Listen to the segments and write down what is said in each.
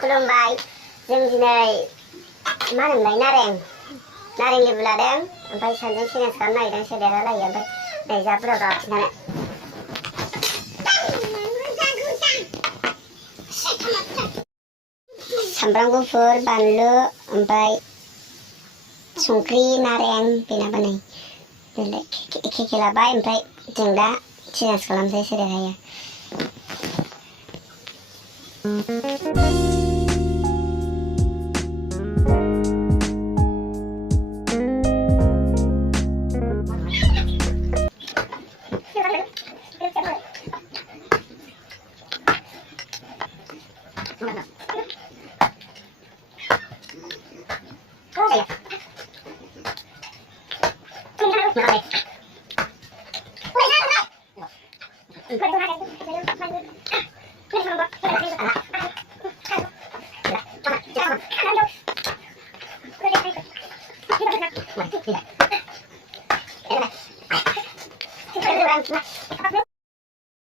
खुलुमबाय जों दिनै मा होनोमोनलाय नारें लेबु लादों ओमफ्राय सानजों चेलेन्ज खालामनो नागिरदों सोर देरहालायो ओमफ्राय नै जा बुरजा खिन्थानो सामब्राम गुफुर बानलु ओमफ्राय संख्रि नारें बेनाबो नै एखे लाबाय ओमफ्राय जों दा चेलेन्ज खालामसै सोर देरहायो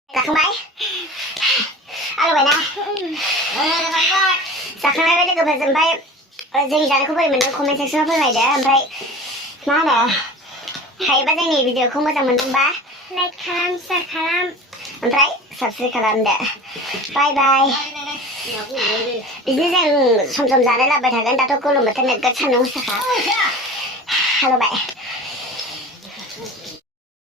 जाखांबाय आलौबायना जाखांनाय बे लोगोफोर ओमफ्राय जोंनि जानायखौ बोरै मोनदों कमेन्ट सेक्सनाव फोरमायदो ओमफ्राय मा होनो हायोबा जोंनि भिडिअखौ मोजां मोनदोंबा लाइक खालाम शेयार खालाम ओमफ्राय साबस्क्राइब खालामदो बाय बाय बिदिनो जों सम जानाय लाबोबाय थागोन दाथ' गोलोम बोथोर नोगोद सान्दुं गोसाखा हालौबाय